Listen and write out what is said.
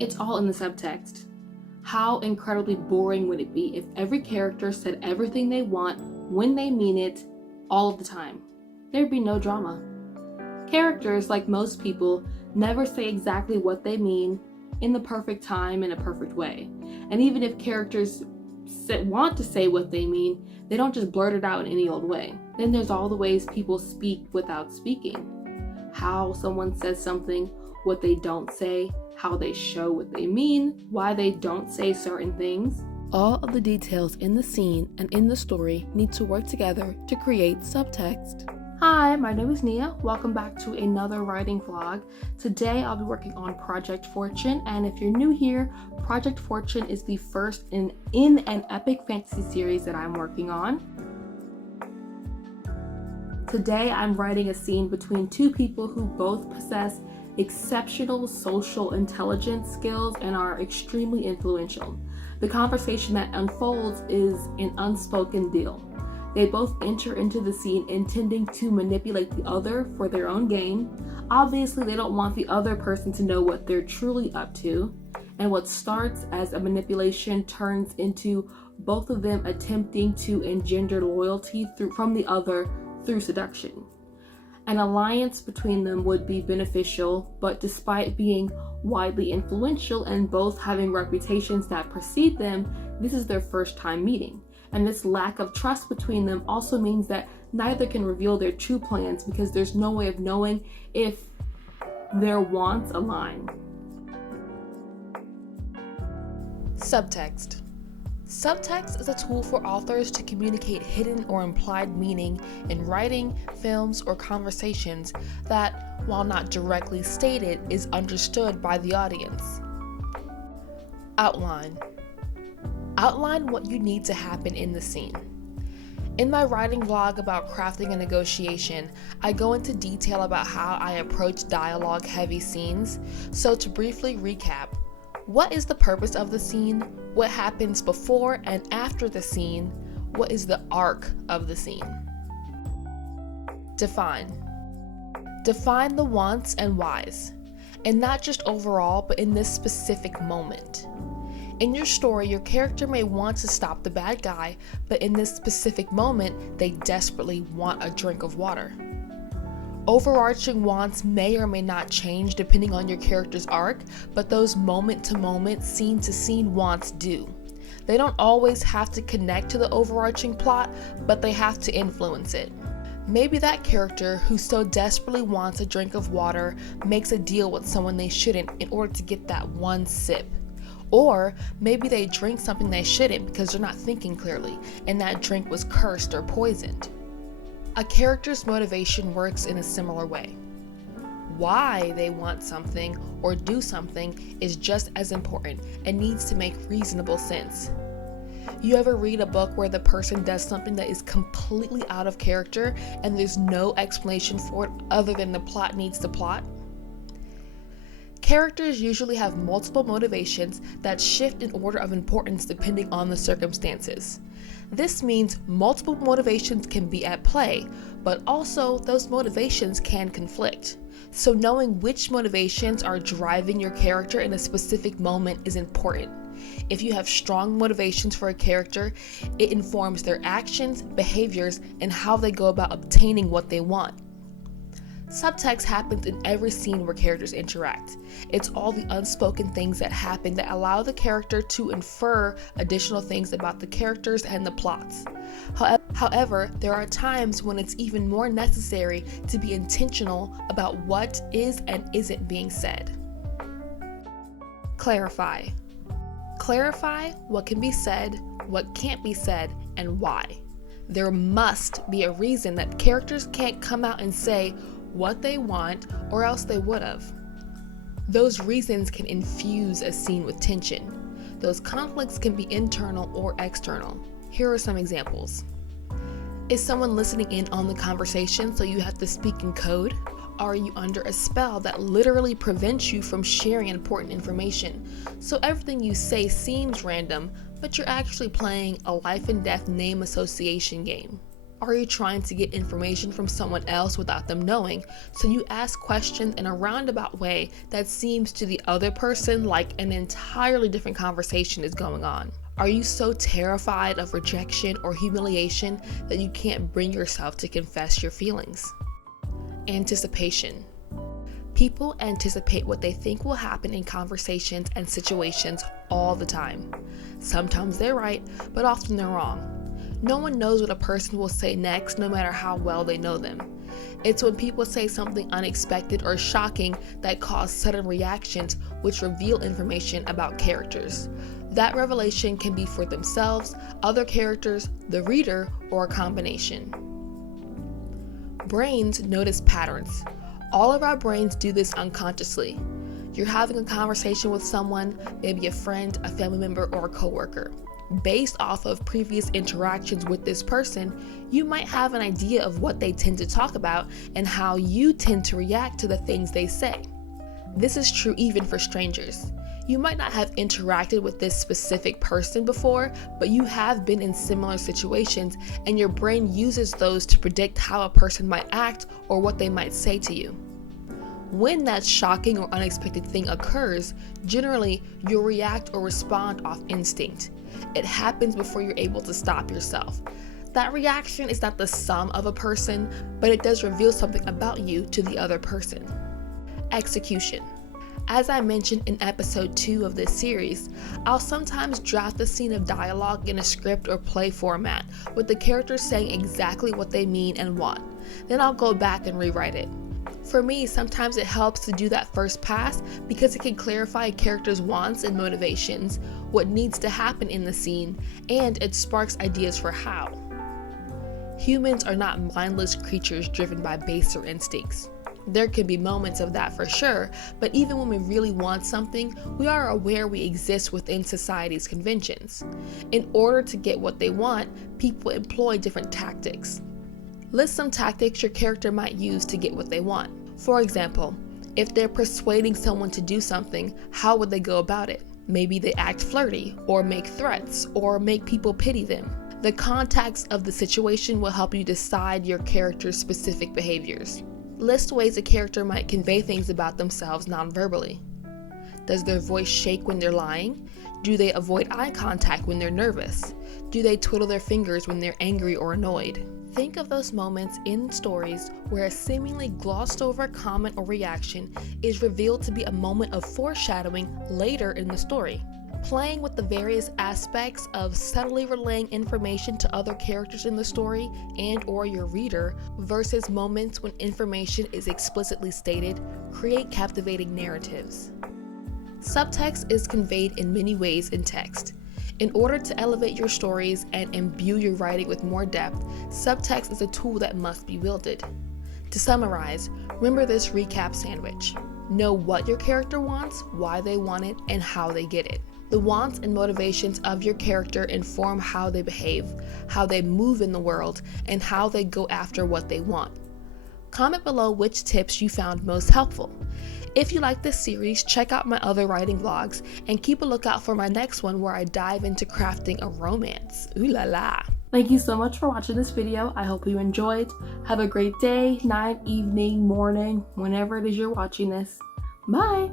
It's all in the subtext. How incredibly boring would it be if every character said everything they want when they mean it all of the time? There'd be no drama. Characters, like most people, never say exactly what they mean in the perfect time in a perfect way. And even if characters want to say what they mean, they don't just blurt it out in any old way. Then there's all the ways people speak without speaking. How someone says something, what they don't say, how they show what they mean, why they don't say certain things. All of the details in the scene and in the story need to work together to create subtext. Hi, my name is Nia. Welcome back to another writing vlog. Today I'll be working on Project Fortune, and if you're new here, Project Fortune is the first in an epic fantasy series that I'm working on. Today I'm writing a scene between two people who both possess exceptional social intelligence skills and are extremely influential. The conversation that unfolds is an unspoken deal. They both enter into the scene intending to manipulate the other for their own gain. Obviously, they don't want the other person to know what they're truly up to. And what starts as a manipulation turns into both of them attempting to engender loyalty from the other through seduction. An alliance between them would be beneficial, but despite being widely influential and both having reputations that precede them, this is their first time meeting. And this lack of trust between them also means that neither can reveal their true plans because there's no way of knowing if their wants align. Subtext. Subtext is a tool for authors to communicate hidden or implied meaning in writing, films, or conversations that, while not directly stated, is understood by the audience. Outline. Outline what you need to happen in the scene. In my writing vlog about crafting a negotiation, I go into detail about how I approach dialogue-heavy scenes, so to briefly recap, what is the purpose of the scene? What happens before and after the scene? What is the arc of the scene? Define. Define the wants and whys, and not just overall, but in this specific moment. In your story, your character may want to stop the bad guy, but in this specific moment, they desperately want a drink of water. Overarching wants may or may not change depending on your character's arc, but those moment-to-moment, scene-to-scene wants do. They don't always have to connect to the overarching plot, but they have to influence it. Maybe that character who so desperately wants a drink of water makes a deal with someone they shouldn't in order to get that one sip. Or maybe they drink something they shouldn't because they're not thinking clearly, and that drink was cursed or poisoned. A character's motivation works in a similar way. Why they want something or do something is just as important and needs to make reasonable sense. You ever read a book where the person does something that is completely out of character and there's no explanation for it other than the plot needs the plot? Characters usually have multiple motivations that shift in order of importance depending on the circumstances. This means multiple motivations can be at play, but also those motivations can conflict. So knowing which motivations are driving your character in a specific moment is important. If you have strong motivations for a character, it informs their actions, behaviors, and how they go about obtaining what they want. Subtext happens in every scene where characters interact. It's all the unspoken things that happen that allow the character to infer additional things about the characters and the plots. However, there are times when it's even more necessary to be intentional about what is and isn't being said. Clarify. Clarify what can be said, what can't be said, and why. There must be a reason that characters can't come out and say what they want, or else they would have. Those reasons can infuse a scene with tension. Those conflicts can be internal or external. Here are some examples. Is someone listening in on the conversation so you have to speak in code? Are you under a spell that literally prevents you from sharing important information? So everything you say seems random, but you're actually playing a life and death name association game. Are you trying to get information from someone else without them knowing? So you ask questions in a roundabout way that seems to the other person like an entirely different conversation is going on. Are you so terrified of rejection or humiliation that you can't bring yourself to confess your feelings? Anticipation. People anticipate what they think will happen in conversations and situations all the time. Sometimes they're right, but often they're wrong. No one knows what a person will say next, no matter how well they know them. It's when people say something unexpected or shocking that cause sudden reactions which reveal information about characters. That revelation can be for themselves, other characters, the reader, or a combination. Brains notice patterns. All of our brains do this unconsciously. You're having a conversation with someone, maybe a friend, a family member, or a coworker. Based off of previous interactions with this person, you might have an idea of what they tend to talk about and how you tend to react to the things they say. This is true even for strangers. You might not have interacted with this specific person before, but you have been in similar situations, and your brain uses those to predict how a person might act or what they might say to you. When that shocking or unexpected thing occurs, generally you'll react or respond off instinct. It happens before you're able to stop yourself. That reaction is not the sum of a person, but it does reveal something about you to the other person. Execution. As I mentioned in episode 2 of this series, I'll sometimes draft a scene of dialogue in a script or play format, with the characters saying exactly what they mean and want. Then I'll go back and rewrite it. For me, sometimes it helps to do that first pass because it can clarify a character's wants and motivations, what needs to happen in the scene, and it sparks ideas for how. Humans are not mindless creatures driven by baser instincts. There can be moments of that for sure, but even when we really want something, we are aware we exist within society's conventions. In order to get what they want, people employ different tactics. List some tactics your character might use to get what they want. For example, if they're persuading someone to do something, how would they go about it? Maybe they act flirty, or make threats, or make people pity them. The context of the situation will help you decide your character's specific behaviors. List ways a character might convey things about themselves non-verbally. Does their voice shake when they're lying? Do they avoid eye contact when they're nervous? Do they twiddle their fingers when they're angry or annoyed? Think of those moments in stories where a seemingly glossed over comment or reaction is revealed to be a moment of foreshadowing later in the story. Playing with the various aspects of subtly relaying information to other characters in the story and/or your reader versus moments when information is explicitly stated create captivating narratives. Subtext is conveyed in many ways in text. In order to elevate your stories and imbue your writing with more depth, subtext is a tool that must be wielded. To summarize, remember this recap sandwich. Know what your character wants, why they want it, and how they get it. The wants and motivations of your character inform how they behave, how they move in the world, and how they go after what they want. Comment below which tips you found most helpful. If you like this series, check out my other writing vlogs and keep a lookout for my next one where I dive into crafting a romance. Ooh la la. Thank you so much for watching this video. I hope you enjoyed. Have a great day, night, evening, morning, whenever it is you're watching this. Bye!